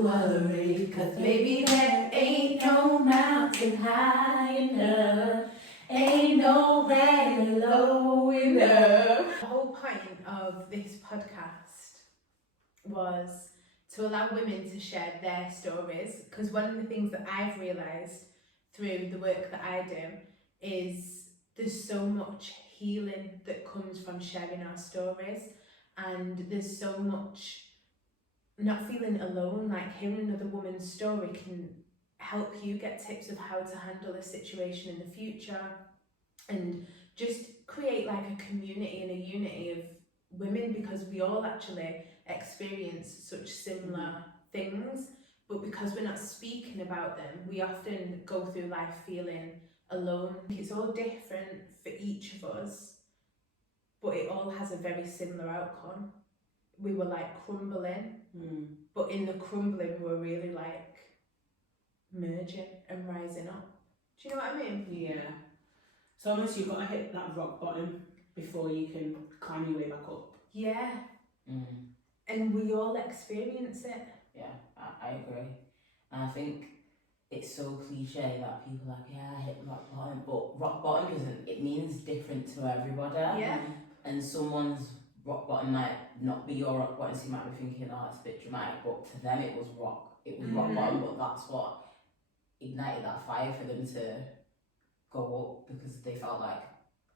to worry, 'cause baby there ain't no mountain high enough, ain't no valley low enough. The whole point of this podcast was to allow women to share their stories, because one of the things that I've realised through the work that I do is there's so much healing that comes from sharing our stories, and there's so much not feeling alone. Like, hearing another woman's story can help you get tips of how to handle a situation in the future, and just create like a community and a unity of women, because we all actually experience such similar things, but because we're not speaking about them, we often go through life feeling alone. It's all different for each of us, but it all has a very similar outcome. We were like crumbling, but in the crumbling we were really like merging and rising up. Do you know what I mean? Yeah. So almost you've got to hit that rock bottom before you can climb your way back up. Yeah. And we all experience it. Yeah, I agree. And I think it's so cliche that people are like, yeah, I hit rock bottom, but rock bottom isn't, it means different to everybody. Yeah. And someone's rock bottom might not be your rock bottom, so you might be thinking, oh, it's a bit dramatic, but to them it was rock bottom, but that's what ignited that fire for them to go up, because they felt like,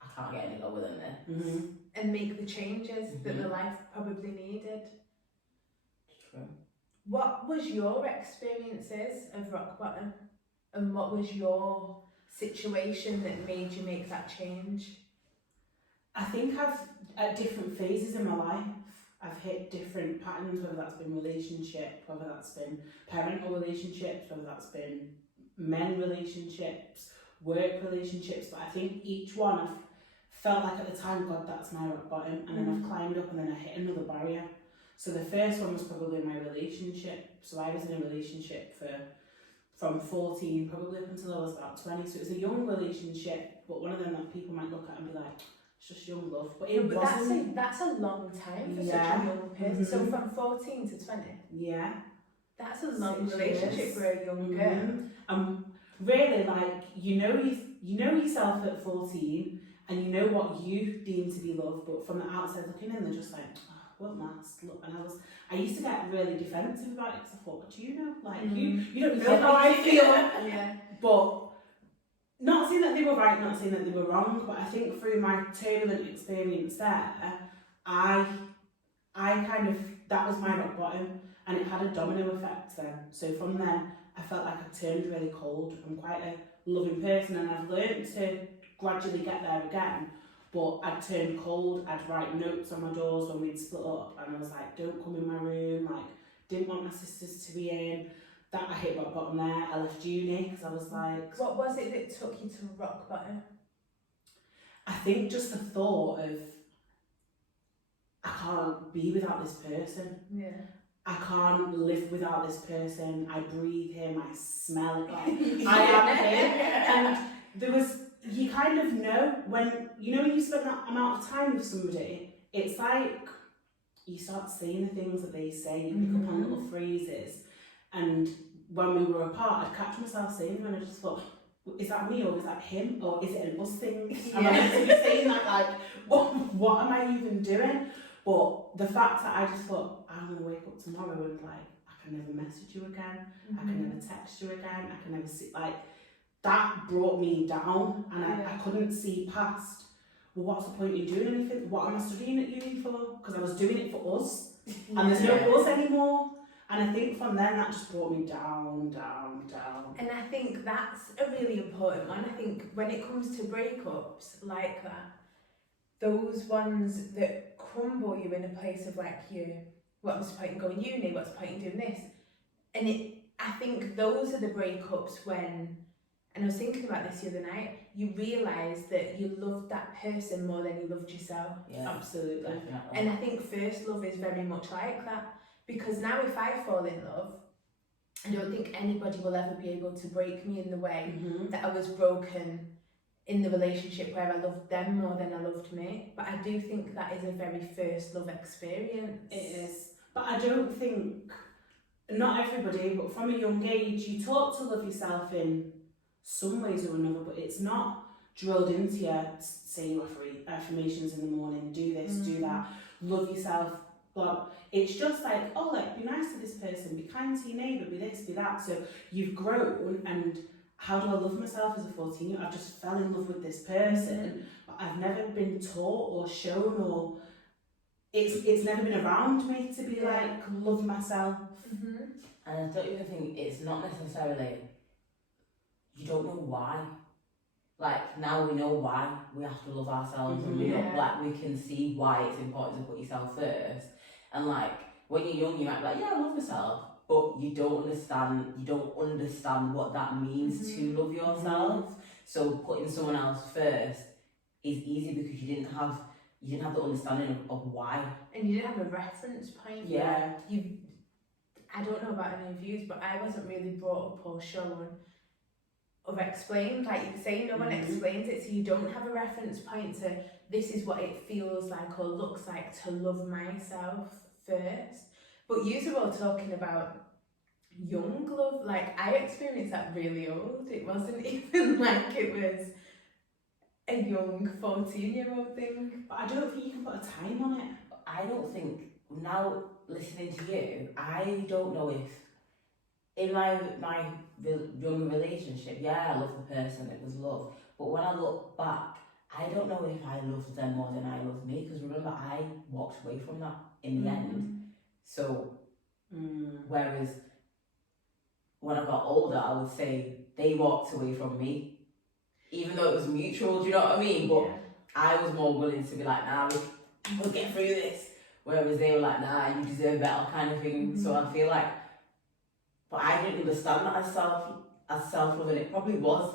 I can't get any lower than this. And make the changes that the life probably needed. True. What was your experiences of rock bottom? And what was your situation that made you make that change? I think I've, at different phases in my life, I've hit different patterns, whether that's been relationship, whether that's been parental relationships, whether that's been men relationships, work relationships, but I think each one I've felt like at the time, God, that's my rock bottom, and then I've climbed up and then I hit another barrier. So the first one was probably my relationship. So I was in a relationship from 14 probably up until I was about 20. So it was a young relationship, but one of them that people might look at and be like, it's just young love. But it wasn't. That's a long time for such a young person. So from 14 to 20. Yeah. That's a long 6 relationship years. for a young girl. Really, like, you know yourself at 14, and you know what you deem to be love, but from the outside looking in, they're just like, oh, won't last. Look, and I used to get really defensive about it, because I thought, what do you know? Like, you don't know how I feel. Yeah. But not saying that they were right, not saying that they were wrong, but I think through my turbulent experience there, I kind of, that was my rock bottom, and it had a domino effect then. So from then, I felt like I turned really cold. I'm quite a loving person, and I've learned to gradually get there again, but I'd turn cold. I'd write notes on my doors when we'd split up, and I was like, don't come in my room, like, didn't want my sisters to be in. That I hit rock bottom there. I left uni because I was like... What was it that took you to rock bottom? I think just the thought of, I can't be without this person. Yeah. I can't live without this person. I breathe him, I smell it, like, I am him. And there was, you kind of know when you spend that amount of time with somebody, it's like you start saying the things that they say, you pick up on little phrases. And when we were apart, I'd catch myself saying them, and I just thought, is that me, or is that him, or is it an us thing? Am I meant to be saying that, like, what am I even doing? But the fact that I just thought, I'm going to wake up tomorrow and, like, I can never message you again, I can never text you again, I can never see, like, that brought me down, and I couldn't see past, well, what's the point in doing anything? What am I studying at uni for? Because I was doing it for us, and there's no us anymore. And I think from then that just brought me down, down, down. And I think that's a really important one. I think when it comes to breakups like that, those ones that crumble you in a place of like, what's the point in going uni, what's the point in doing this? And I think those are the breakups when, and I was thinking about this the other night, you realise that you loved that person more than you loved yourself. Yeah, absolutely. Definitely. And I think first love is very much like that. Because now if I fall in love, I don't think anybody will ever be able to break me in the way that I was broken in the relationship where I loved them more than I loved me. But I do think that is a very first love experience. It is. But I don't think not everybody, but from a young age, you taught to love yourself in some ways or another, but it's not drilled into you. Say your affirmations in the morning, do this, do that, love yourself, blah. It's just like, oh, like, be nice to this person, be kind to your neighbour, be this, be that. So you've grown, and how do I love myself as a 14-year-old? I've just fell in love with this person, but I've never been taught or shown, or it's never been around me to be like, love myself. And I don't even think it's not necessarily, you don't know why. Like, now we know why we have to love ourselves, and we know, like, we can see why it's important to put yourself first. And like, when you're young, you might be like, yeah, I love myself, but you don't understand what that means to love yourself. So putting someone else first is easy because you didn't have the understanding of why. And you didn't have a reference point. Yeah. I don't know about any of you, but I wasn't really brought up or shown or explained. Like you say, no one explains it, so you don't have a reference point to this is what it feels like or looks like to love myself first. But you were all talking about young love. Like, I experienced that really old. It wasn't even like it was a young 14-year-old thing. But I don't think you can put a time on it. I don't think, now listening to you, I don't know if in my young relationship, yeah, I love the person, it was love. But when I look back, I don't know if I loved them more than I loved me, because remember, I walked away from that in the end. So, whereas when I got older, I would say they walked away from me, even though it was mutual, do you know what I mean? But I was more willing to be like, nah, we'll get through this. Whereas they were like, nah, you deserve better, kind of thing. So I feel like, but I didn't understand that as self-love, and it probably was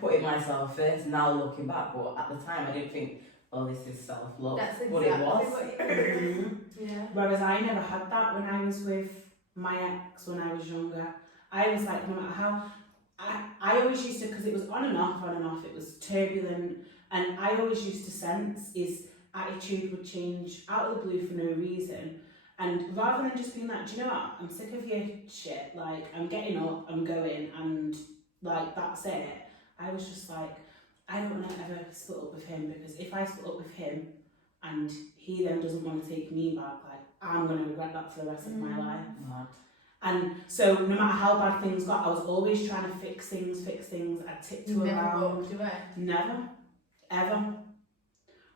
putting myself first, now looking back. But at the time, I didn't think, oh, this is self-love. That's exactly but it was. Whereas I never had that when I was with my ex when I was younger. I was like, no matter how, I always used to, because it was on and off, it was turbulent, and I always used to sense his attitude would change out of the blue for no reason. And rather than just being like, do you know what, I'm sick of your shit, like, I'm getting up, I'm going, and like, that's it. I was just like, I don't want to ever split up with him, because if I split up with him and he then doesn't want to take me back, like, I'm going to regret that for the rest of my life. And so no matter how bad things got, I was always trying to fix things. I'd tiptoe around. Never, ever.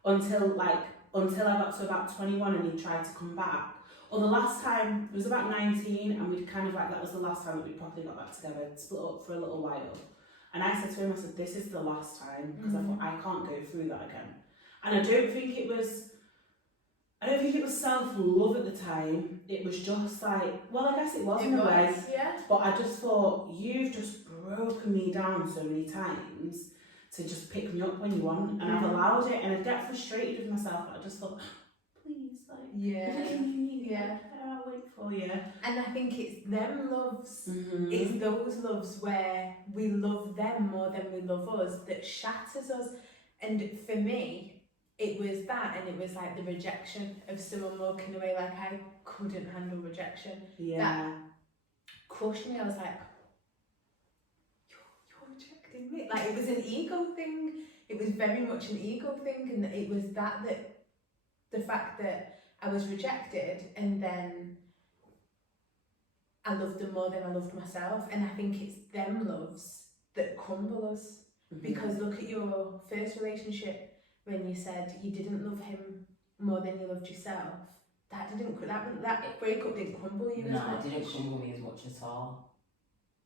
Until I got to about 21 and he tried to come back. Or the last time, it was about 19, and we'd kind of like, that was the last time that we properly got back together, split up for a little while. And I said to him, I said, this is the last time, because I thought, I can't go through that again. And I don't think it was self-love at the time. It was just like, well, I guess it was in a way. But I just thought, you've just broken me down so many times to just pick me up when you want. And I've allowed it, and I get frustrated with myself. But I just thought, please, like, I'll wait for you. And I think it's them loves, it's those loves where we love them more than we love us that shatters us. And for me, it was that, and it was like the rejection of someone walking away. Like, I couldn't handle rejection. That crushed me. I was like, you're rejecting me. Like, it was an ego thing. It was very much an ego thing, and it was that the fact that I was rejected, and then I loved them more than I loved myself. And I think it's them loves that crumble us. Because look at your first relationship, when you said you didn't love him more than you loved yourself. That breakup didn't crumble you as much. No, it didn't crumble me as much at all.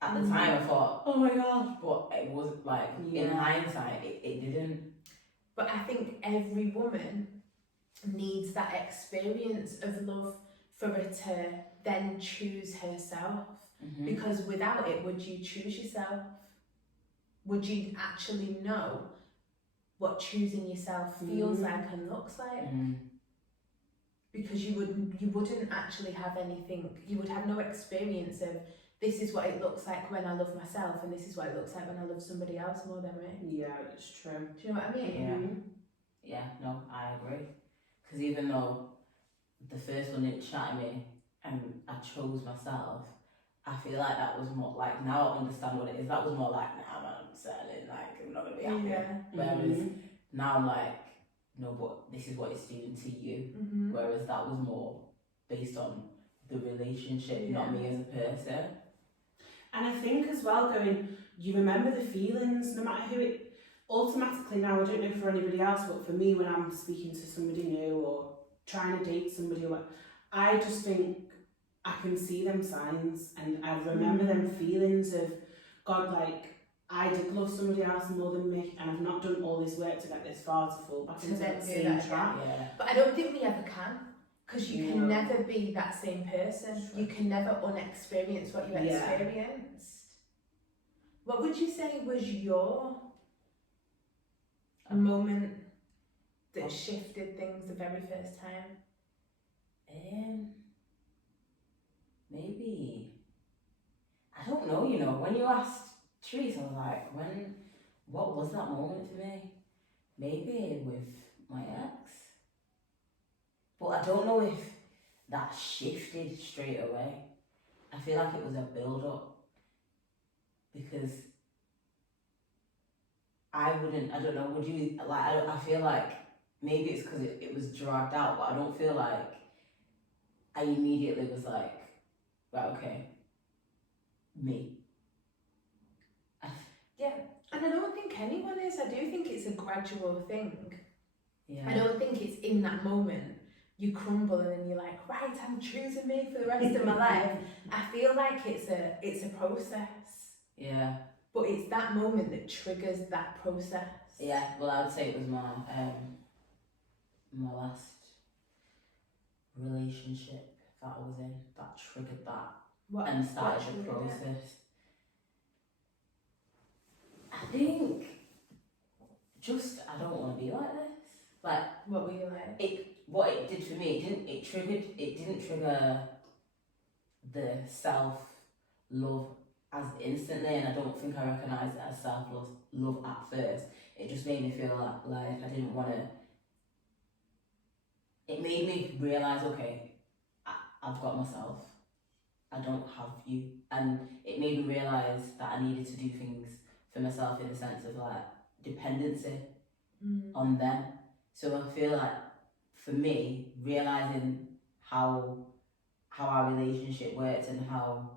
At the time, I thought, oh my gosh, but it was like, in hindsight, it didn't. But I think every woman needs that experience of love for her to then choose herself. Because without it, would you choose yourself? Would you actually know what choosing yourself feels like and looks like? Because you wouldn't actually have anything. You would have no experience of, this is what it looks like when I love myself, and this is what it looks like when I love somebody else more than me. Yeah, it's true. Do you know what I mean? Yeah, no, I agree. Because even though the first one didn't shatter me and I chose myself, feel like that was more like, now I understand what it is. That was more like, nah, man, I'm settling, like I'm not gonna be happy. Yeah. Whereas now I'm like, no, but this is what it's doing to you. Whereas that was more based on the relationship, not me as a person. And I think as well, you remember the feelings, no matter who it. Automatically now, I don't know for anybody else, but for me, when I'm speaking to somebody new or trying to date somebody, I just think I can see them signs, and I remember them feelings of, God, like, I did love somebody else more than me, and I've not done all this work to get this far to fall back into that same trap. Yeah. But I don't think we ever can, because you can never be that same person. You can never unexperience what you experienced. What would you say was your moment that shifted things the very first time? Maybe, I don't know, you know, when you asked Latrice, I was like, what was that moment for me? Maybe with my ex. But I don't know if that shifted straight away. I feel like it was a build-up, because I don't know, would you, like, I feel like maybe it's because it was dragged out, but I don't feel like I immediately was like, right, okay, me. Yeah, and I don't think anyone is. I do think it's a gradual thing. Yeah. I don't think it's in that moment you crumble and then you're like, right, I'm choosing me for the rest of my life. I feel like it's a process. Yeah. But it's that moment that triggers that process. Yeah, well, I would say it was my last relationship that I was in that triggered that and started the process. I think just, I don't want to be like this. Like, what were you like? What it did for me, it didn't trigger the self-love as instantly, and I don't think I recognised it as self-love at first. It just made me feel like I didn't want to. It made me realise, okay, I've got myself. I don't have you. And it made me realise that I needed to do things for myself in the sense of like dependency on them. So I feel like for me, realising how our relationship worked and how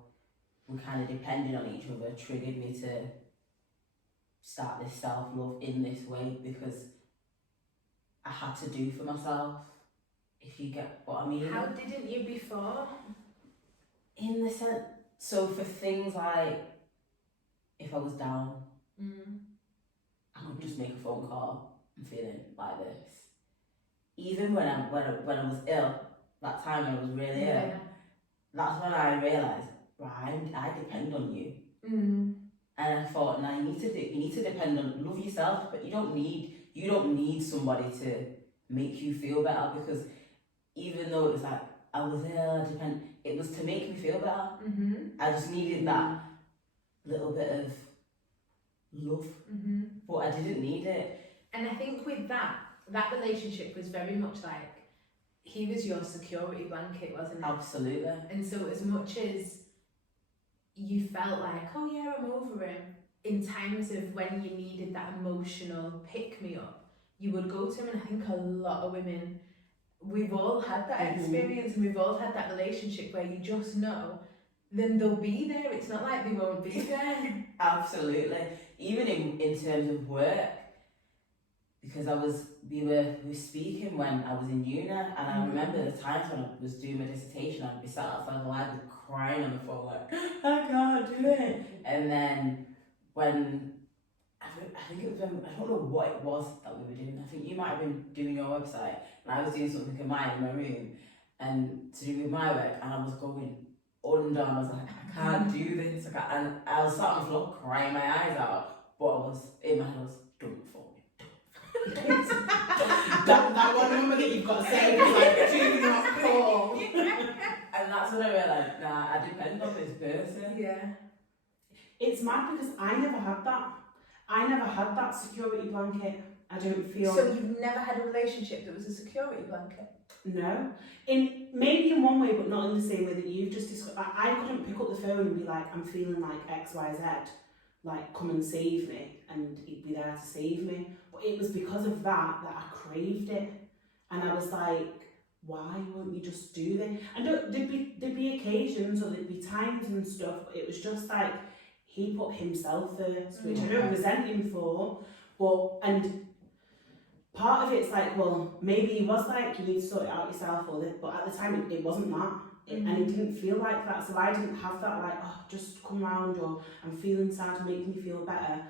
we kind of depended on each other triggered me to start this self-love in this way, because I had to do for myself, if you get what I mean. How didn't you before? In the sense, so for things like, if I was down, I could just make a phone call. I'm feeling like this. Even when I was ill, that time I was really ill, that's when I realised, right, I depend on you. And I thought, now you need to depend on, love yourself, but you don't need somebody to make you feel better, because even though it was like I was ill, it was to make me feel better. I just needed that little bit of love, but I didn't need it. And I think with that relationship was very much like, he was your security blanket, wasn't it? Absolutely. And so as much as you felt like, oh yeah, I'm over him, in times of when you needed that emotional pick-me-up, you would go to him. And I think a lot of women, we've all had that experience, and we've all had that relationship where you just know, then they'll be there. It's not like they won't be there. Absolutely. Even in terms of work, because we were speaking when I was in uni, and I remember the times when I was doing my dissertation, I'd be sat outside the library crying on the phone like, I can't do it. And then when I think it was when, I don't know what it was that we were doing. I think you might have been doing your website, and I was doing something in my room, and to do with my work, and I was going under. I was like, I can't do this. And I was sat on the floor crying my eyes out, but I was in my head, I was, don't for me. that one number that you've got to say is like, do not call. And that's when I realised, nah, I depend on this person. Yeah. It's mad because I never had that. I never had that security blanket. I don't feel. So you've never had a relationship that was a security blanket? No. Maybe in one way, but not in the same way that you've just described. I couldn't pick up the phone and be like, I'm feeling like XYZ, like come and save me, and he'd be there to save me. But it was because of that I craved it, and I was like, why won't you just do this? And there'd be occasions or there'd be times and stuff, but it was just like he put himself first, which I don't resent him for, and part of it's like, well, maybe he was like, you need to sort it out yourself, but at the time it wasn't that. And it didn't feel like that, so I didn't have that like, oh, just come round, or I'm feeling sad to make me feel better.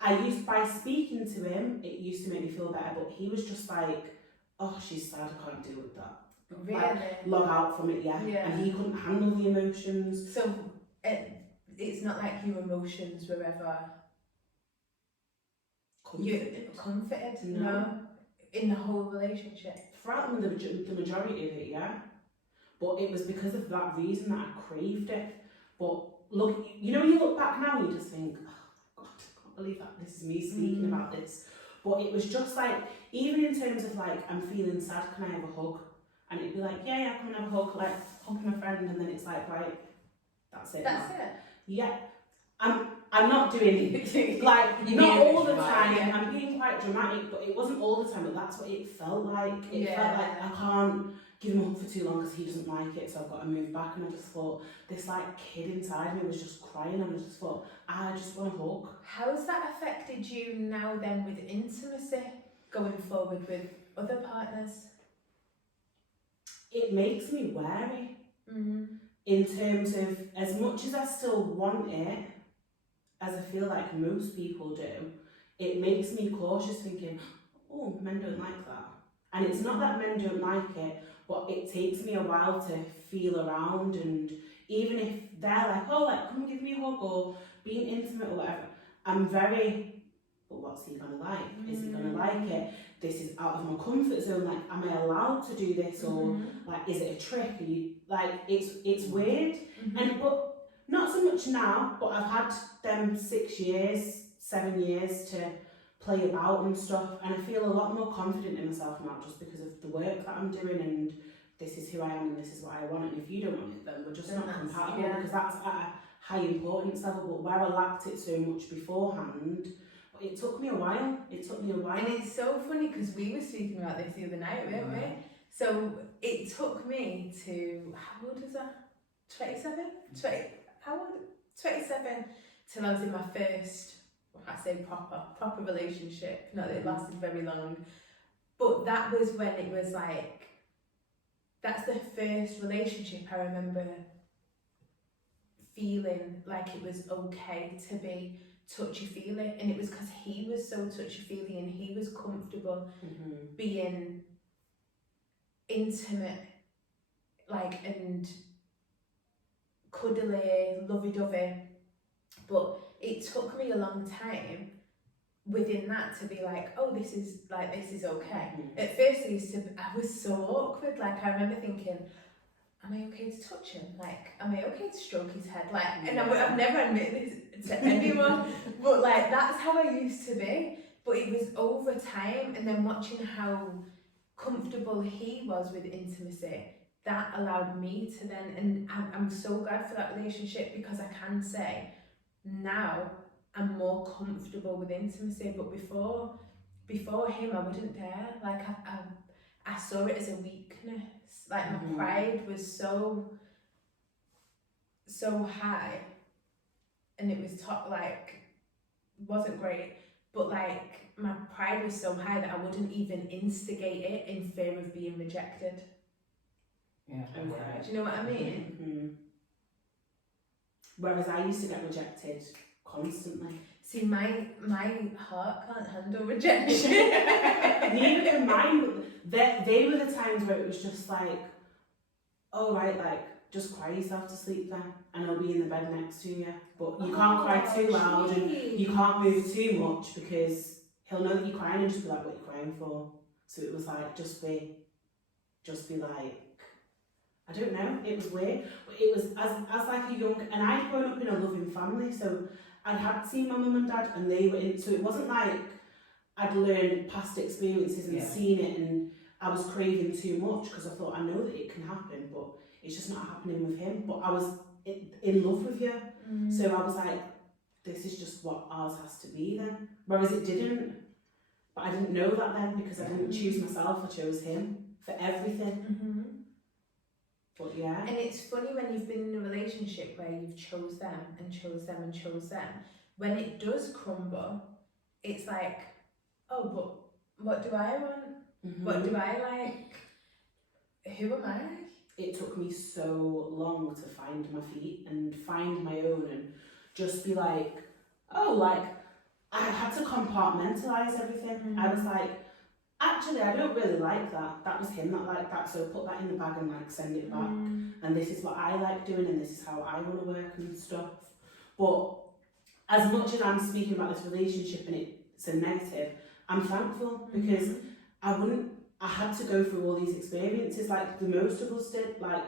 By speaking to him, it used to make me feel better, but he was just like, oh, she's sad, I can't deal with that. Really? Like, log out from it, yeah. And he couldn't handle the emotions. So it's not like your emotions were ever comforted? No. In the whole relationship? Throughout the majority of it, yeah. But it was because of that reason that I craved it. But look, you know, when you look back now and you just think, oh God, I can't believe that this is me speaking about this. But it was just like, even in terms of like, I'm feeling sad, can I have a hug? And it'd be like, yeah, come and have a hug, like hugging a friend, and then it's like, right, that's it. That's it. Yeah. I'm not doing like not all the time. Yeah. I'm being quite dramatic, but it wasn't all the time. But that's what it felt like. It felt like I can't give him a hug for too long because he doesn't like it, so I've got to move back. And I just thought this like kid inside me was just crying, and I just thought I just want a hug. How's that affected you now then with intimacy going forward with other partners? It makes me wary. In terms of, as much as I still want it, as I feel like most people do, it makes me cautious, thinking, oh, men don't like that. And it's not that men don't like it, but it takes me a while to feel around, and even if they're like, oh, like, come and give me a hug, or being intimate or whatever, I'm very, but what's he gonna like? Is he gonna like it? This is out of my comfort zone, like, am I allowed to do this, or like, is it a trick? Are you, like, it's weird. And but not so much now, but I've had them 6 years, 7 years to play about and stuff, and I feel a lot more confident in myself now just because of the work that I'm doing, and this is who I am and this is what I want, and if you don't want it, then we're just not compatible, because that's at a high importance level. But where I lacked it so much beforehand, it took me a while. And it's so funny because we were speaking about this the other night, weren't we? So it took me to, how old was I? 27? 27 till I was in my first, I say proper relationship. Not that it lasted very long, but that was when it was like, that's the first relationship I remember feeling like it was okay to be touchy-feely, and it was because he was so touchy-feely and he was comfortable being intimate, like, and cuddly, lovey-dovey. But it took me a long time within that to be like, oh, this is okay. At first I was so awkward. Like, I remember thinking, am I okay to touch him? Like, am I okay to stroke his head? Like, and I've never admitted this to anyone, but like, that's how I used to be. But it was over time, and then watching how comfortable he was with intimacy, that allowed me to then, and I'm so glad for that relationship, because I can say now I'm more comfortable with intimacy. But before him, I wouldn't dare. Like, I saw it as a weakness. Like, my pride was so high, and it was wasn't great, but like, my pride was so high that I wouldn't even instigate it in fear of being rejected. Yeah. Okay. Do you know what I mean? Whereas I used to get rejected constantly. See, my heart can't handle rejection. Neither can mine. They were the times where it was just like, oh right, like, just cry yourself to sleep then, and I'll be in the bed next to you. But you can't cry too loud, and you can't move too much, because he'll know that you're crying and just be like, what are you crying for? So it was like, just be like, I don't know, it was weird. But it was as like a young, and I'd grown up in a loving family, so I had seen my mum and dad, and they were in, so it wasn't like I'd learned past experiences and seen it, and I was craving too much because I thought I know that it can happen, but it's just not happening with him. But I was in love with you, so I was like, this is just what ours has to be then. Whereas it didn't, but I didn't know that then because I didn't choose myself. I chose him for everything. But yeah. And it's funny when you've been in a relationship where you've chose them and chose them and chose them. When it does crumble, it's like, oh, but what do I want? What do I like? Who am I? It took me so long to find my feet and find my own and just be like, oh, like, I had to compartmentalize everything. I was like, actually, I don't really like that. That was him that liked that, so put that in the bag and like send it back. And this is what I like doing, and this is how I want to work and stuff. But as much as I'm speaking about this relationship and it's a negative, I'm thankful because I had to go through all these experiences like the most of us did. Like,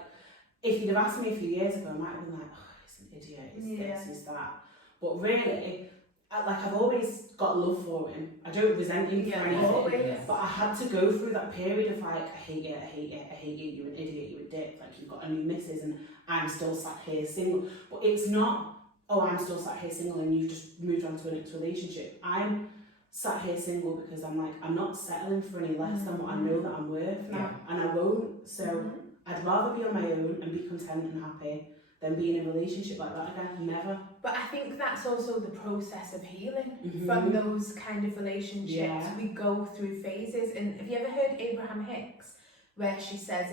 if you'd have asked me a few years ago, I might have been like, oh, he's an idiot, it's this, it's that. But really, I've always got love for him. I don't resent him for anything. But I had to go through that period of like, I hate you, I hate you, I hate you, you're an idiot, you're a dick, like you've got a new missus and I'm still sat here single. But it's not, oh, I'm still sat here single and you've just moved on to a next relationship. I'm sat here single because I'm like, I'm not settling for any less than what I know that I'm worth now. And I won't. So I'd rather be on my own and be content and happy than be in a relationship like that again. Never. But I think that's also the process of healing from those kind of relationships. Yeah. We go through phases. And have you ever heard Abraham Hicks, where she says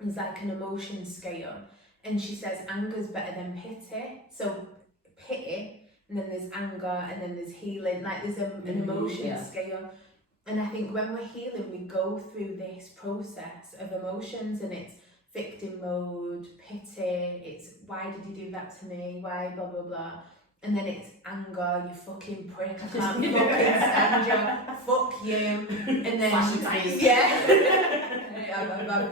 there's like an emotion scale, and she says anger's better than pity. So pity, and then there's anger, and then there's healing. Like there's an emotion scale. And I think when we're healing, we go through this process of emotions, and it's victim mode, pity, it's why did you do that to me, why blah blah blah, and then it's anger, you fucking prick, I can't fucking stand you, fuck you, and then I've been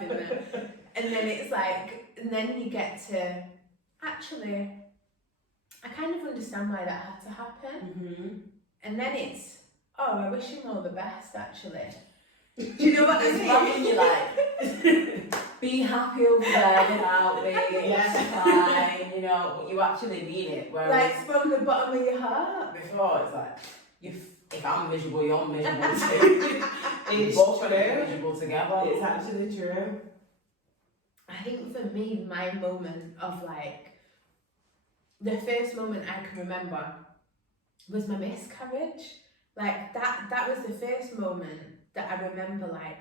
there, and then it's like, and then you get to, actually, I kind of understand why that had to happen, and then it's, oh, I wish him all the best actually. Do you know what I mean? When you're like, be happy over there without me, it's fine, you know, but you actually mean it. Whereas like from the bottom of your heart. Before, it's like, if I'm miserable, you're miserable too. It's both true. miserable together. It's actually true. I think for me, my moment of like, the first moment I can remember was my miscarriage. Like that was the first moment that I remember like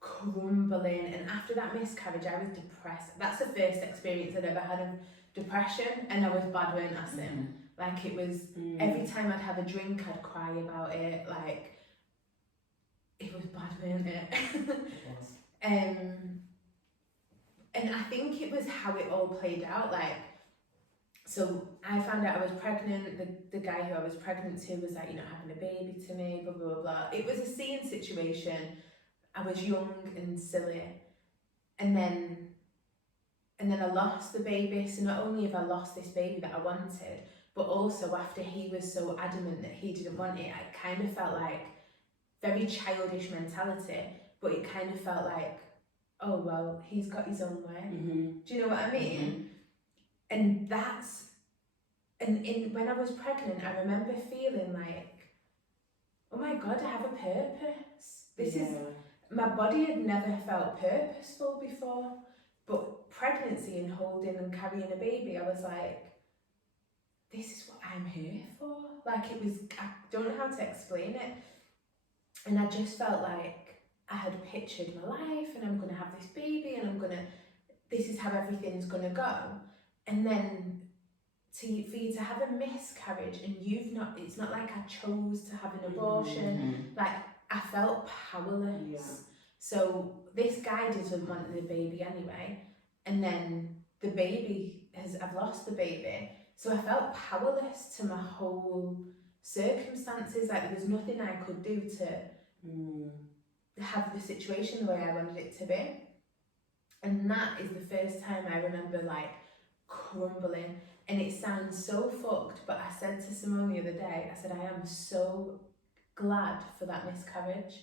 crumbling, and after that miscarriage I was depressed. That's the first experience I'd ever had of depression, and I was bad, weren't I, Sim? Like it was, every time I'd have a drink I'd cry about it, like it was bad, weren't it? It was. And I think it was how it all played out, like, so I found out I was pregnant, the guy who I was pregnant to was like, you're not having a baby to me, blah, blah, blah. It was a seeing situation. I was young and silly. And then I lost the baby. So not only have I lost this baby that I wanted, but also after he was so adamant that he didn't want it, I kind of felt like very childish mentality, but it kind of felt like, oh, well, he's got his own way. Do you know what I mean? And that's, and when I was pregnant, I remember feeling like, oh my God, I have a purpose. This is, my body had never felt purposeful before, but pregnancy and holding and carrying a baby, I was like, this is what I'm here for. Like it was, I don't know how to explain it. And I just felt like I had pictured my life, and I'm gonna have this baby, and this is how everything's gonna go. And then for you to have a miscarriage and it's not like I chose to have an abortion, like I felt powerless. So this guy doesn't want the baby anyway, and then the baby I've lost the baby, so I felt powerless to my whole circumstances, like there was nothing I could do to have the situation the way I wanted it to be. And that is the first time I remember like crumbling, and it sounds so fucked, but I said to Symone the other day, I said I am so glad for that miscarriage,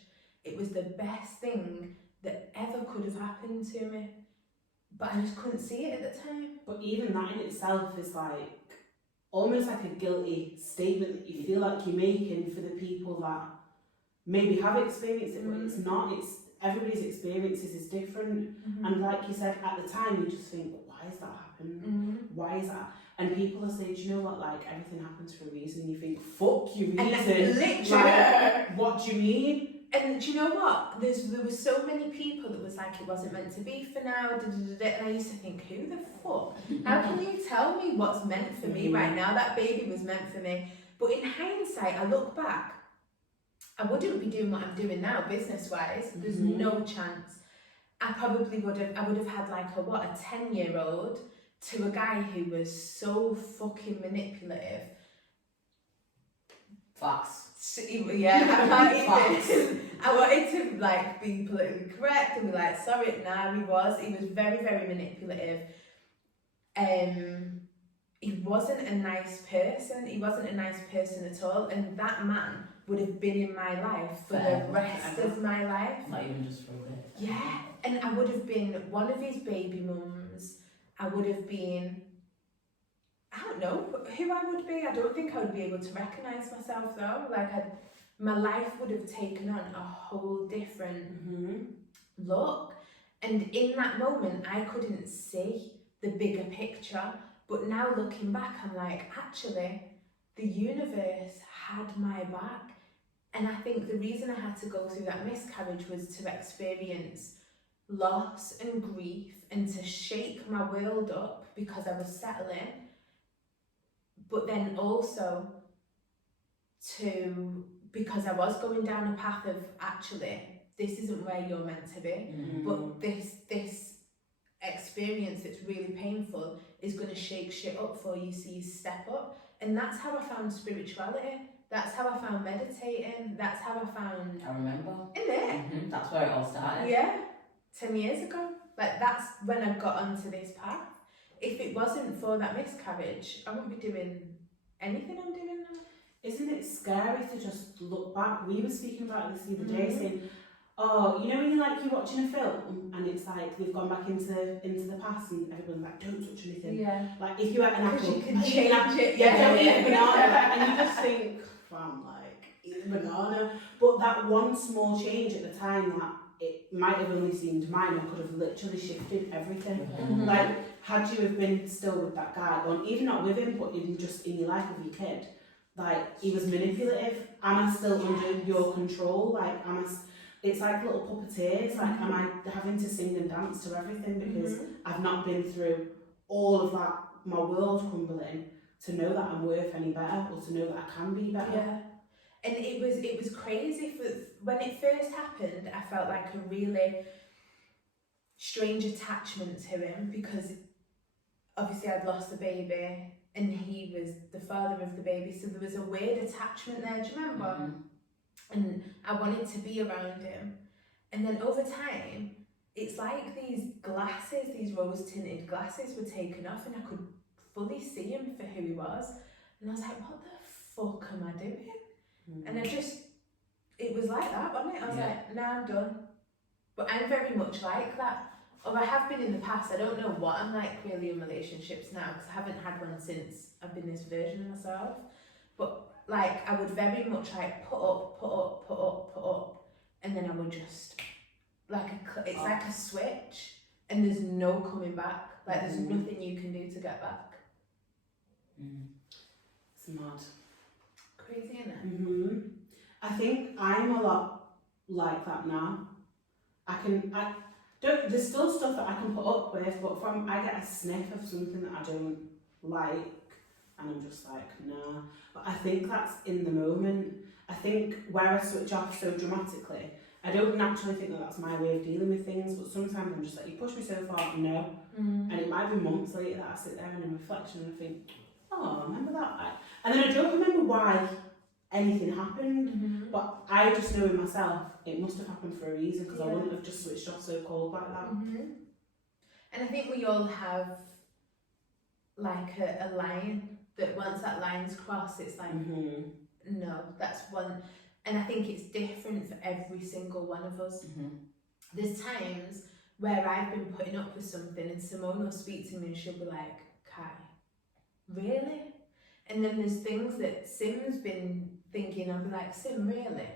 it was the best thing that ever could have happened to me. But I just couldn't see it at the time. But even that in itself is like almost like a guilty statement that you feel like you're making for the people that maybe have experienced it, but it's not. It's everybody's experiences is different, and like you said, at the time you just think, why has that happened? Why is that? And people are saying, do you know what? Like everything happens for a reason. You think, fuck your reason. And literally, like, what do you mean? And do you know what? There were so many people that was like, it wasn't meant to be for now, and I used to think, who the fuck? How can you tell me what's meant for me right now? That baby was meant for me. But in hindsight, I look back, I wouldn't be doing what I'm doing now, business-wise. There's no chance. I would have had like a 10-year-old to a guy who was so fucking manipulative. Facts. Yeah, I can't even. I wanted to like be politically correct and be like, sorry, nah, he was very, very manipulative. He wasn't a nice person. He wasn't a nice person at all, and that man would have been in my life for the rest of my life. Not even just for a bit. Yeah, and I would have been one of his baby mums. I would have been, I don't know who I would be. I don't think I would be able to recognise myself though. Like my life would have taken on a whole different look. And in that moment, I couldn't see the bigger picture. But now looking back, I'm like, actually, the universe had my back. And I think the reason I had to go through that miscarriage was to experience loss and grief and to shake my world up because I was settling. But then also because I was going down a path of actually, this isn't where you're meant to be. But this experience that's really painful is going to shake shit up for you so you step up. And that's how I found spirituality. That's how I found meditating. That's how I found... I remember. Isn't it? That's where it all started. Yeah, 10 years ago. Like, that's when I got onto this path. If it wasn't for that miscarriage, I wouldn't be doing anything I'm doing now. Isn't it scary to just look back? We were speaking about this the other day, saying, oh, you know when you're watching a film and it's like they've gone back into the past and everyone's like, don't touch anything. Yeah. Like if you ate an apple, you can change it. Don't eat a banana. And you just think, fam, eat a banana. But that one small change at the time, that it might have only seemed minor, could have literally shifted everything. Like, had you have been still with that guy, or even not with him, but in your life with your kid, like, he was manipulative. Am I still under your control? Like, it's like little puppeteers. Like, am I having to sing and dance to everything because I've not been through all of that, my world crumbling, to know that I'm worth any better, or to know that I can be better. Yeah. And it was crazy. When it first happened, I felt like a really strange attachment to him because obviously I'd lost the baby and he was the father of the baby, so there was a weird attachment there, do you remember? And I wanted to be around him. And then over time, it's like these rose-tinted glasses were taken off and I could fully see him for who he was. And I was like, what the fuck am I doing? And it was like that, wasn't it? I was like, nah, I'm done. But I'm very much like that. Or I have been in the past. I don't know what I'm like really in relationships now because I haven't had one since I've been this version of myself. But like, I would very much like put up, and then I would just, it's like a switch, and there's no coming back. Like, there's nothing you can do to get back. It's mad. Crazy, isn't it? I think I'm a lot like that now. There's still stuff that I can put up with, but I get a sniff of something that I don't like, and I'm just like, nah. But I think that's in the moment. I think where I switch off so dramatically, I don't naturally think that that's my way of dealing with things, but sometimes I'm just like, you push me so far, no. And it might be months later that I sit there in a reflection and I think, oh, remember that? And then I don't remember why anything happened, but I just know in myself it must have happened for a reason, because I wouldn't have just switched off so cold like that. And I think we all have like a line that once that line's crossed, it's like, no, that's one. And I think it's different for every single one of us. There's times where I've been putting up with something and Symone will speak to me and she'll be like, Kai, really? And then there's things that Sim's been thinking, I'll be like, Sim, really?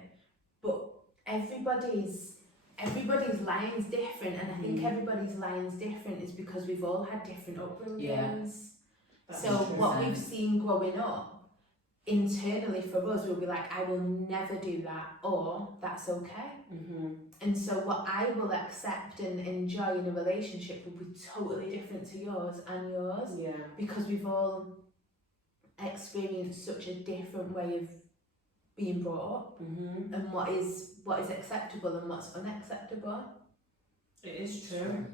But everybody's line's different, and I think everybody's line's different is because we've all had different upbringings. So what we've seen growing up, internally for us, we'll be like, I will never do that, or that's okay. And so what I will accept and enjoy in a relationship will be totally different to yours and yours. Because we've all experienced such a different way of being brought up, and what is acceptable and what's unacceptable. It is true.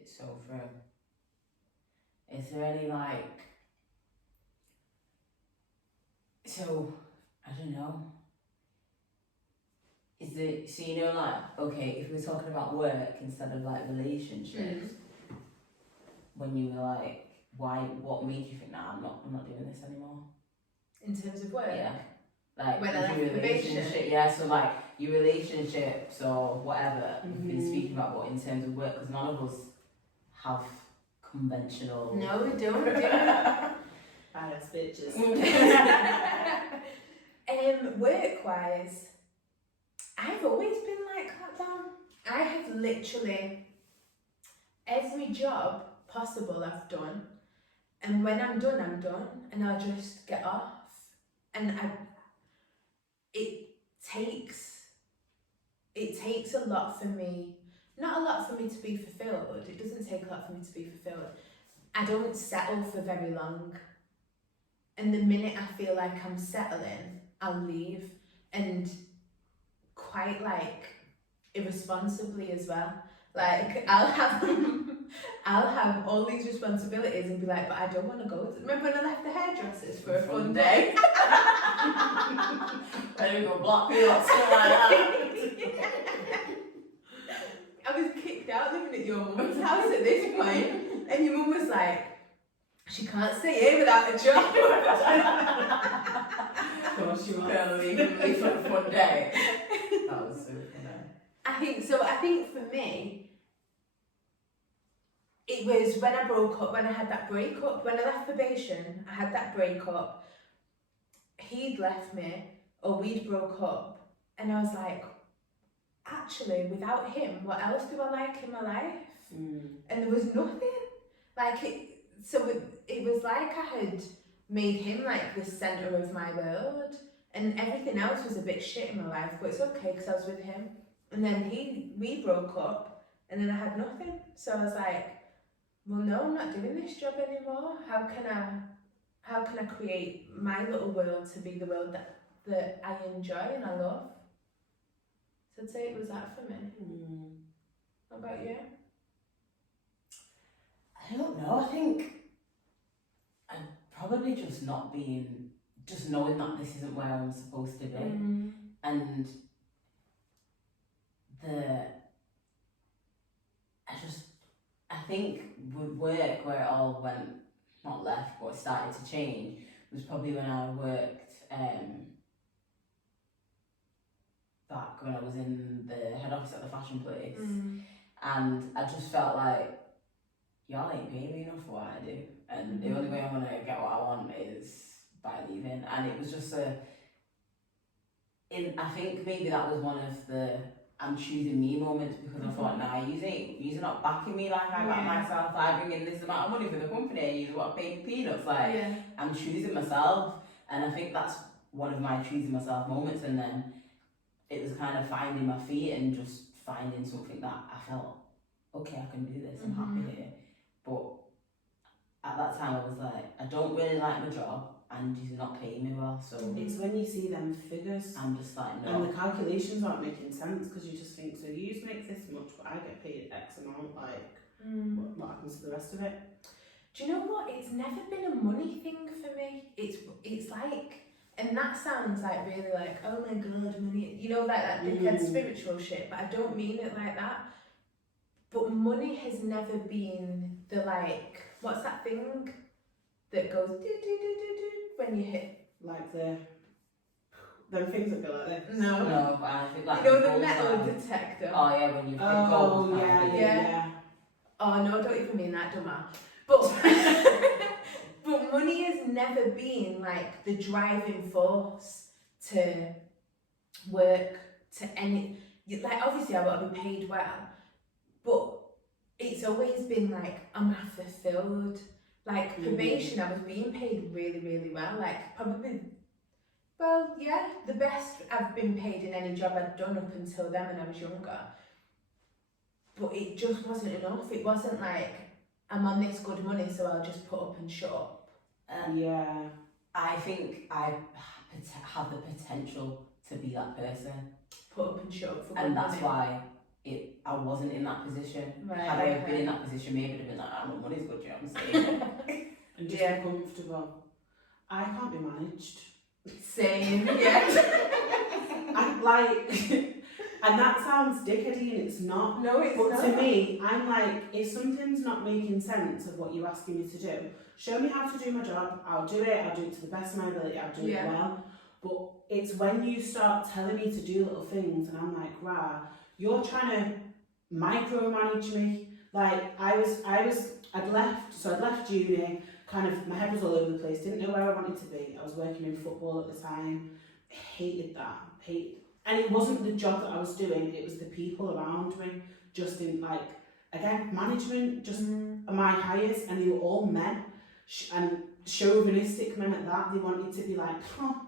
It's so true. Is there any so I don't know. Is it so okay, if we're talking about work instead of relationships, when you were what made you think I'm not doing this anymore? In terms of work? Yeah. When I left your relationship, so your relationships or whatever, we've been speaking about what in terms of work, because none of us have conventional. No, we don't. Badass bitches. Work-wise, I've always been like that, though. I have literally every job possible I've done, and when I'm done, and I'll just get off. And it takes a lot for me, not a lot for me to be fulfilled. It doesn't take a lot for me to be fulfilled. I don't settle for very long. And the minute I feel like I'm settling, I'll leave. And quite irresponsibly as well. I'll have all these responsibilities and be like, but I don't want to go. Remember when I left the hairdressers for a fun day? I didn't go block me or something like that. I was kicked out living at your mum's house at this point, and your mum was like, she can't stay here without a job. She was going to leave me for a fun day. That was so funny. I think for me, it was when I broke up, when I had that breakup, when I left probation, I had that breakup. He'd left me, or we'd broke up, and I was like, actually, without him, what else do I like in my life? And there was nothing. It was like I had made him the centre of my world, and everything else was a bit shit in my life, but it's okay because I was with him. And then we broke up, and then I had nothing. So I was like, well, no, I'm not doing this job anymore. How can I create my little world to be the world that I enjoy and I love? So I'd say it was that for me. What about you? I don't know. I think I'm probably just knowing that this isn't where I'm supposed to be, and I think with work, where it all went, not left, but it started to change, was probably when I worked back when I was in the head office at the fashion place, and I just felt like, y'all ain't paying me enough for what I do, and the only way I'm gonna get what I want is by leaving. And it was just I think maybe that was one of the I'm choosing me moments, because I thought, nah, you're not backing me like I back myself. I bring in this amount of money for the company, you want to pay me peanuts. I'm choosing myself, and I think that's one of my choosing myself moments. And then it was kind of finding my feet and just finding something that I felt, okay, I can do this, I'm happy here. But at that time I was like, I don't really like my job, and he's not paying me well, so it's when you see them figures, I'm just like, no. And the calculations aren't making sense, because you just think, so you make this much, but I get paid X amount, what happens to the rest of it? Do you know what? It's never been a money thing for me. It's like, and that sounds really oh my god, money, that dickhead spiritual shit, but I don't mean it like that. But money has never been the what's that thing that goes do do do do do when you hit the Them things that go like this. No. No, but I think like You know the bullseye. metal detector? Oh yeah, when you've been Oh, gold. yeah. Oh no, don't even mean that, dumber. But but money has never been like the driving force to work to any. Like obviously I want to be paid well, but it's always been like am I fulfilled? Like probation, I was being paid really, really well. Like probably, well, yeah, the best I've been paid in any job I'd done up until then when I was younger. But it just wasn't enough. It wasn't like I'm on this good money, so I'll just put up and shut up. Yeah. I think I have the potential to be that person, Put up and shut up for good and that's money. why I wasn't in that position. Right, Had I okay. been in that position, maybe I'd have been like, "Oh, my money's good, you know what I'm saying?" And just Yeah. be comfortable. I can't be managed. Same, yeah. I like, and that sounds dickheady and it's not. No, it's But not. to me, I'm like, if something's not making sense of what you're asking me to do, show me how to do my job, I'll do it to the best of my ability, I'll do it well. But it's when you start telling me to do little things and I'm like, rah, you're trying to micromanage me. Like I'd left uni, kind of, my head was all over the place, didn't know where I wanted to be. I was working in football at the time, hated that, and it wasn't the job that I was doing, it was the people around me, just in like, again, management, just my hires, and they were all men, and chauvinistic men at that. They wanted to be like,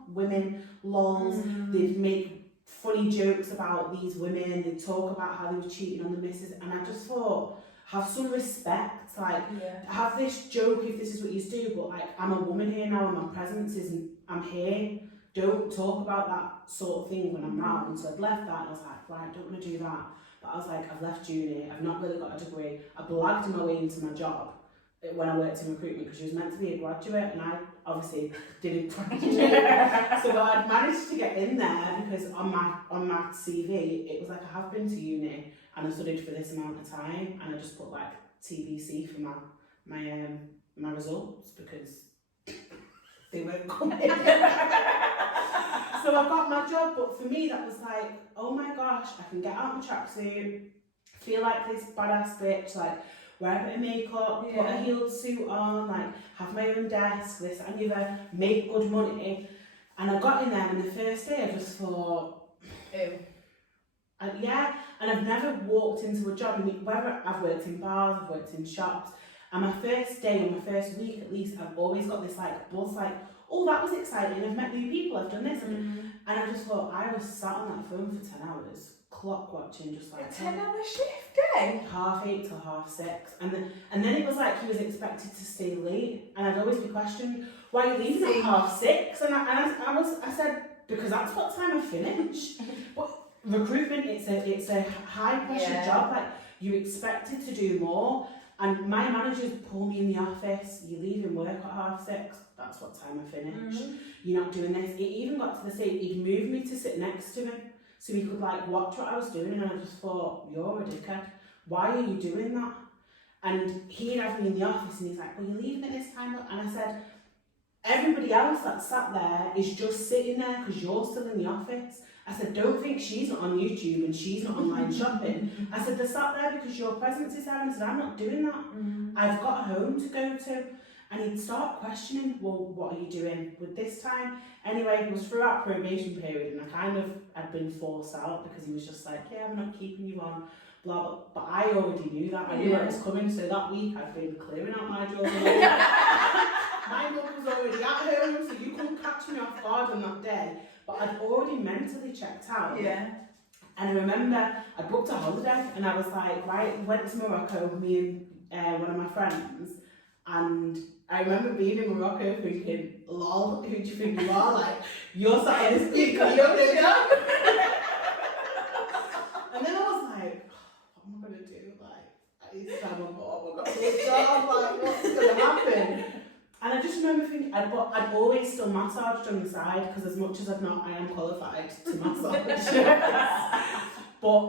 women, lols, they'd make funny jokes about these women, they'd talk about how they were cheating on the missus, and I just thought, have some respect, like, have this joke if this is what you do, but like, I'm a woman here now and my presence isn't, I'm here, don't talk about that sort of thing when I'm round. So I'd left that and I was like, right, don't want to do that. But I was like, I've left uni, I've not really got a degree, I blagged my way into my job when I worked in recruitment because she was meant to be a graduate and I obviously didn't graduate. So I'd managed to get in there because on my CV it was like I have been to uni and I studied for this amount of time, and I just put like TBC for my results because they weren't coming. So I got my job, but for me that was like, oh my gosh, I can get out my tracksuit, feel like this badass bitch, like wear a bit of makeup, put a heeled suit on, like have my own desk, this and the other, make good money. And I got in there and the first day I just thought, Ew. And I've never walked into a job, I mean, whether I've worked in bars, I've worked in shops, and my first day or my first week at least, I've always got this like buzz, like, oh, that was exciting, I've met new people, I've done this. And I just thought, I was sat on that phone for 10 hours, clock watching, just like... A 10-hour shift day? 8:30 till 6:30. And then it was like he was expected to stay late, and I'd always be questioned, why are you leaving at 6:30? And I said, because that's what time I finish. But recruitment, it's a high pressure job, like you're expected to do more. And my managers pull me in the office, you leave in work at 6:30, that's what time I finish. You're not doing this. It even got to the stage, he'd move me to sit next to him so he could like watch what I was doing, and I just thought, you're a dickhead, why are you doing that? And he'd have me in the office and he's like, well, you're leaving at this time, and I said, everybody else that sat there is just sitting there because you're still in the office. I said, don't think she's not on YouTube and she's not online shopping. I said, they're sat there because your presence is there. And I said, I'm not doing that. I've got a home to go to. And he'd start questioning, well, what are you doing with this time? Anyway, it was throughout probation period and I'd been forced out because he was just like, yeah, I'm not keeping you on, blah, blah. But I already knew that. I knew what was coming. So that week I'd been clearing out my drawers. My mum was already at home, so you couldn't catch me off guard on that day. But I'd already mentally checked out. Yeah. And I remember I booked a holiday and I was like, right, went to Morocco, me and one of my friends. And I remember being in Morocco thinking, lol, who do you think you are? Like, you're sat in this big job. And then I was like, what am I going to do? Like, I need to tell my mom, I've got this job, like, what's going to happen? And I just remember thinking, I'd always still massaged on the side, because as much as I am qualified to massage. But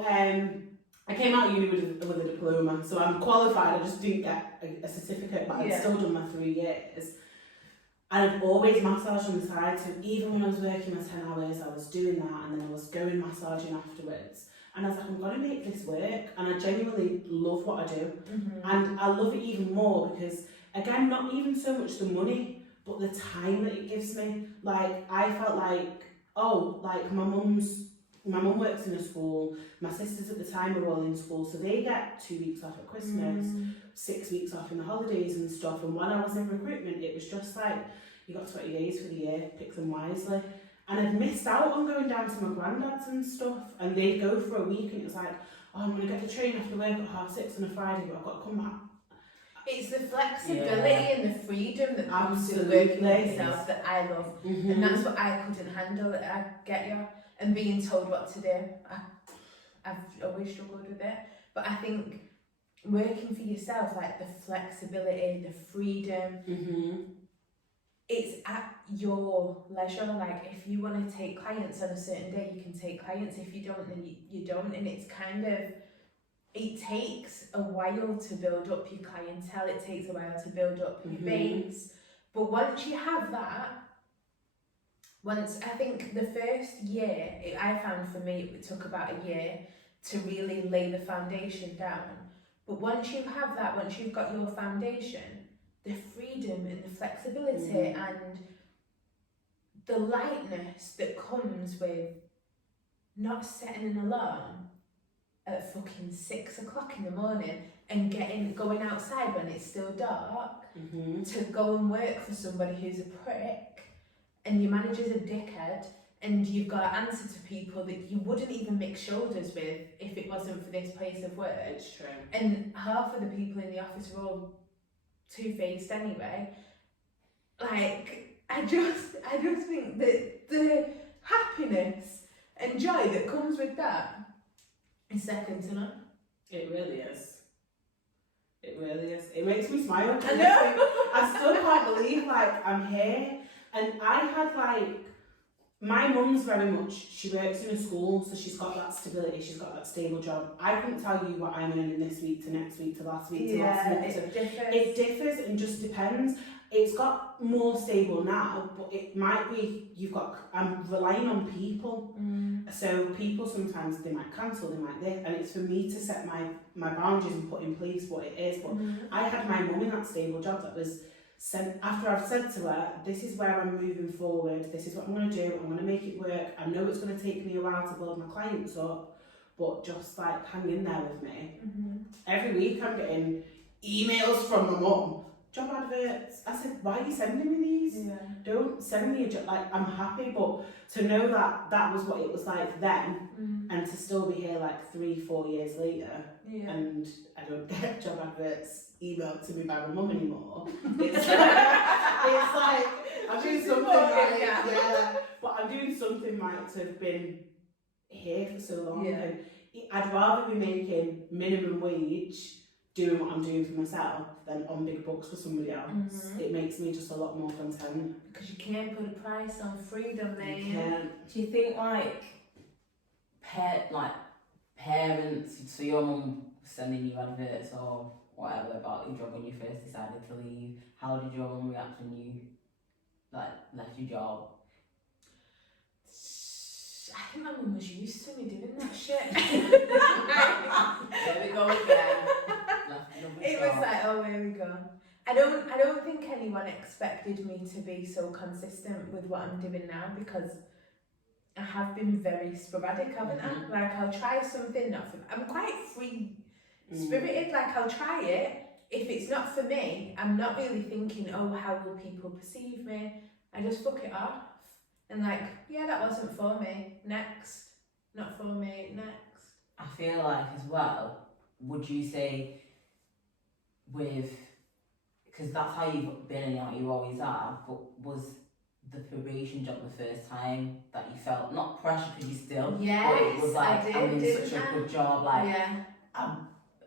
I came out of uni with a diploma, so I'm qualified, I just didn't get a certificate, but I'd still done my 3 years. And I'd always massage on the side, so even when I was working my 10 hours, I was doing that, and then I was going massaging afterwards. And I was like, I'm going to make this work, and I genuinely love what I do. And I love it even more because, again, not even so much the money, but the time that it gives me. Like, I felt like, oh, like my mum works in a school, my sisters at the time are all in school, so they get 2 weeks off at Christmas, 6 weeks off in the holidays and stuff. And when I was in recruitment, it was just like, you got 20 days for the year, pick them wisely. And I'd missed out on going down to my granddad's and stuff, and they'd go for a week, and it was like, oh, I'm going to get the train after work at 6:30 on a Friday, but I've got to come back. It's the flexibility and the freedom that comes with working with yourself that I love. And that's what I couldn't handle. I get you. And being told what to do. I've always struggled with it. But I think working for yourself, like the flexibility, the freedom, it's at your leisure. Like if you want to take clients on a certain day, you can take clients. If you don't, then you don't. And it's kind of, it takes a while to build up your clientele. It takes a while to build up your base. But once you have that, I think the first year, I found for me, it took about a year to really lay the foundation down. But once you have that, once you've got your foundation, the freedom and the flexibility and the lightness that comes with not setting an alarm at fucking 6 o'clock in the morning and going outside when it's still dark to go and work for somebody who's a prick, and your manager's a dickhead, and you've got to answer to people that you wouldn't even mix shoulders with if it wasn't for this place of work. It's true. And half of the people in the office are all two-faced anyway. Like, I just think that the happiness and joy that comes with that is second to none. It really is. It really is. It makes me smile. I know. I still can't believe, like, I'm here. And I had, like, my mum's very much, she works in a school, so she's got that stability, she's got that stable job. I couldn't tell you what I'm earning this week to next week to last week to last month. It differs. It differs and just depends. It's got more stable now, but it might be, I'm relying on people. So people sometimes, they might cancel, they might this, and it's for me to set my boundaries and put in place what it is. But I had my mum in that stable job that was, after I've said to her, this is where I'm moving forward, this is what I'm going to do, I'm going to make it work, I know it's going to take me a while to build my clients up, but just like hang in there with me. Every week I'm getting emails from my mum, job adverts. I said, why are you sending me these? Don't send me a job, like I'm happy, but to know that that was what it was like then, and to still be here like 3-4 years later, and I don't get job adverts emailed to me by my mum anymore. It's like I'm doing something right, but I'm doing something right to have been here for so long. And I'd rather be making minimum wage doing what I'm doing for myself than on big bucks for somebody else. It makes me just a lot more content. Because you can't put a price on freedom, man. You can't. Do you think like parents, so your mum sending you adverts or whatever about your job when you first decided to leave, how did your mum react when you left your job? I think my mum was used to me doing that shit. There we go again. It was like, oh, here we go. I don't think anyone expected me to be so consistent with what I'm doing now, because I have been very sporadic, haven't I? Like I'll try something, I'm quite free spirited, like I'll try it. If it's not for me, I'm not really thinking, oh, how will people perceive me? I just fuck it off. And like, yeah, that wasn't for me. Next. Not for me. Next. I feel like as well, would you say because that's how you've been and how you always are, but was the probation job the first time that you felt, not pressure because you still, but it was like, I'm in such a good job, like,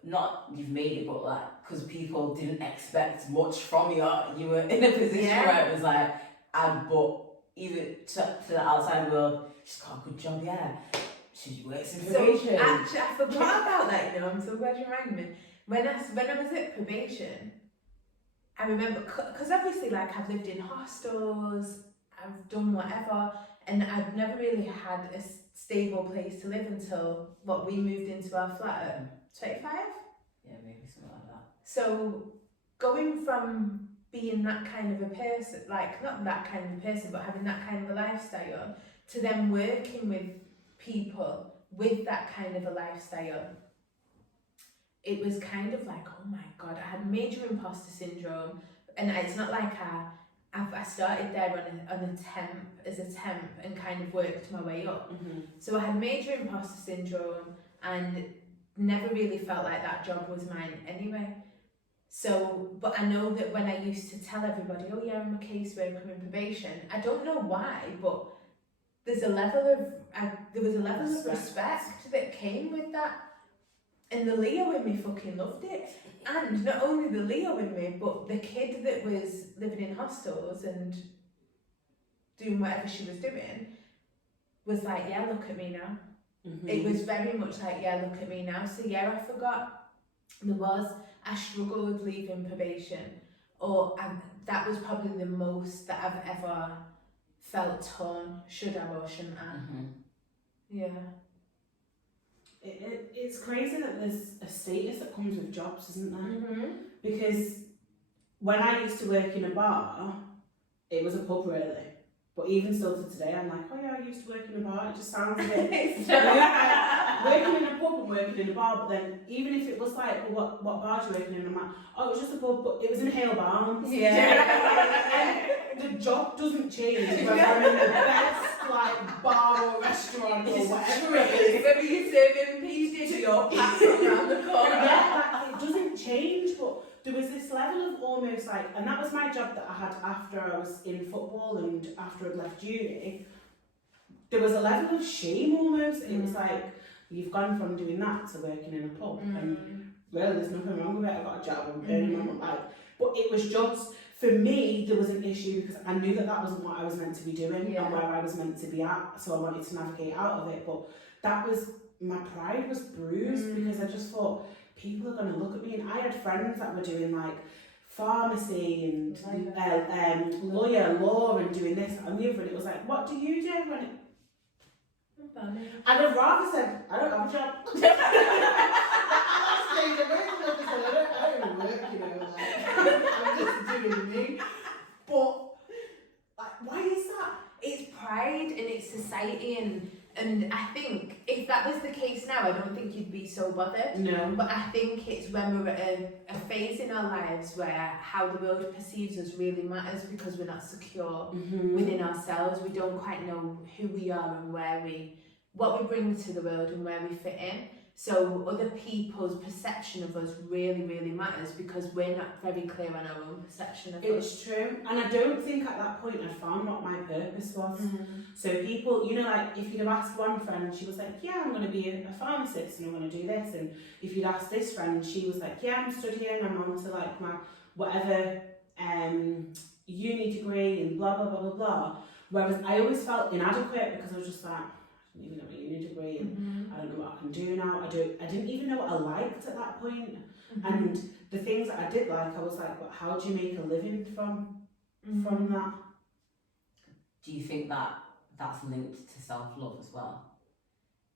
not you've made it, but like, because people didn't expect much from you, you were in a position where it was like, but even to the outside world, she's got a good job, she works in probation. So actually, I forgot about that, I'm so glad you reminded me. When I was at probation, I remember, because obviously, like, I've lived in hostels, I've done whatever, and I've never really had a stable place to live until, we moved into our flat at 25? Yeah, maybe something like that. So, going from being that kind of a person, like, not that kind of a person, but having that kind of a lifestyle, to then working with people with that kind of a lifestyle, it was kind of like, oh my God, I had major imposter syndrome. And it's not like I started there as a temp and kind of worked my way up. So I had major imposter syndrome and never really felt like that job was mine anyway. So, but I know that when I used to tell everybody, oh yeah, I'm a caseworker in probation, I don't know why, but there was a level of respect that came with that. And the Leo in me fucking loved it. And not only the Leo in me, but the kid that was living in hostels and doing whatever she was doing was like, yeah, look at me now. It was very much like, yeah, look at me now. So yeah, I forgot. I struggled leaving probation, that was probably the most that I've ever felt torn, should I or shouldn't I? Yeah. It's crazy that there's a status that comes with jobs, isn't there? Because when I used to work in a bar, it was a pub really. But even still to today, I'm like, oh yeah, I used to work in a bar. It just sounds a bit working in a pub and working in a bar. But then even if it was like, well, what bar do you working in? I'm like, oh, it was just a pub, but it was in Hale Barnes. Yeah. And the job doesn't change whether I'm in the best like bar or restaurant or whatever it is. Whether you're serving PDG or pass around the corner. Yeah, like, it doesn't change, but there was this level of almost like, and that was my job that I had after I was in football and after I'd left uni. There was a level of shame almost. It was like, you've gone from doing that to working in a pub. And really, there's nothing wrong with it. I got a job, I'm earning my money. But it was just, for me, there was an issue because I knew that that wasn't what I was meant to be doing and where I was meant to be at. So I wanted to navigate out of it. But that was, my pride was bruised because I just thought, people are going to look at me. And I had friends that were doing like pharmacy and law and doing this and the other. And it was like, what do you do? And I'd rather said, I don't have a job. I don't work, you know, like, I'm just doing me. But, like, why is that? It's pride and it's society and I think if that was the case now, I don't think you'd be so bothered. No. But I think it's when we're at a phase in our lives where how the world perceives us really matters because we're not secure within ourselves. We don't quite know who we are and what we bring to the world and where we fit in. So other people's perception of us really, really matters because we're not very clear on our own perception of us. It's true. And I don't think at that point I found what my purpose was. So people, you know, like if you'd have asked one friend, she was like, yeah, I'm going to be a pharmacist and I'm going to do this. And if you'd asked this friend, she was like, yeah, I'm studying, I'm on to like my whatever uni degree and blah, blah, blah, blah, blah. Whereas I always felt inadequate because I was just like, I don't even know my uni degree and I don't know what I can do now. I didn't even know what I liked at that point. And the things that I did like, I was like, well, how do you make a living from that? Do you think that that's linked to self-love as well?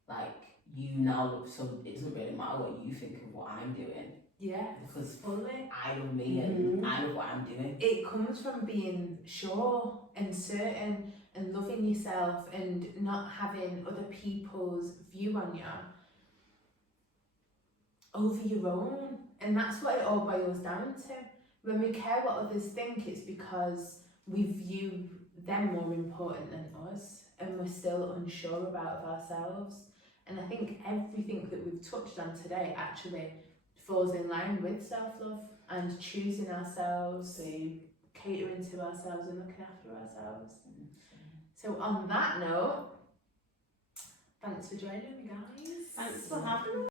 Like, you now love, so it doesn't really matter what you think of what I'm doing. Yeah, because fully. I love me and I know what I'm doing. It comes from being sure and certain and loving yourself and not having other people's view on you over your own. And that's what it all boils down to. When we care what others think, it's because we view them more important than us and we're still unsure about ourselves. And I think everything that we've touched on today actually falls in line with self-love and choosing ourselves, catering to ourselves and looking after ourselves. So on that note, thanks for joining me, guys. Thanks for having me.